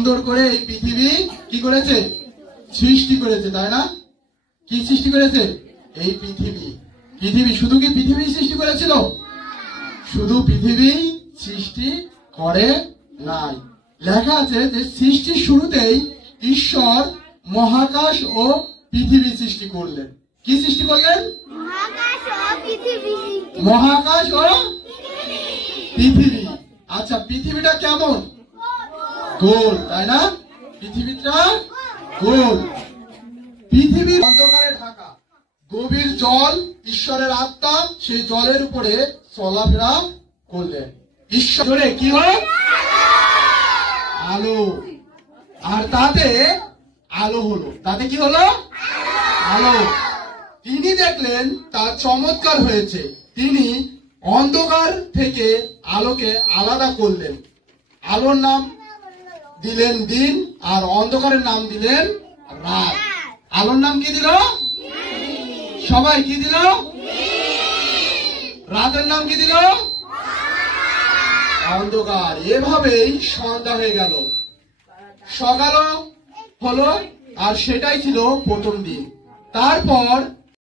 সুন্দর করে এই পৃথিবী কি করেছে? সৃষ্টি করেছে, তাই না? কি সৃষ্টি করেছে? এই পৃথিবী। পৃথিবী শুধু কি পৃথিবী সৃষ্টি করেছিল? শুধু পৃথিবী সৃষ্টি করে নাই। লেখা আছে যে সৃষ্টির শুরুতেই ঈশ্বর মহাকাশ ও পৃথিবী সৃষ্টি করলেন। কি সৃষ্টি করলেন? মহাকাশ ও পৃথিবী। আচ্ছা, পৃথিবীটা কেমন? গোল, তাই না? পৃথিবীটা গোল। পৃথিবীর অন্ধকারে ঢাকা, গভীর জল, ঈশ্বরের আত্মা সেই জলের উপরে চলাফেরা করলেন। ঈশ্বরে কি হয়? আলো। আর তাতে আলো হলো। তাতে কি হলো? আলো। তিনি দেখলেন তার চমৎকার হয়েছে। তিনি অন্ধকার থেকে আলোকে আলাদা করলেন। আলোর নাম দিলেন দিন, আর অন্ধকারের নাম দিলেন রাত। আলোর নাম কি দিল? সবাই কি দিল? রাতের নাম কি দিল? অন্ধকার। এভাবেই সন্ধ্যা হয়ে গেল, সকাল হলো, আর সেটাই ছিল প্রথম দিন। তারপর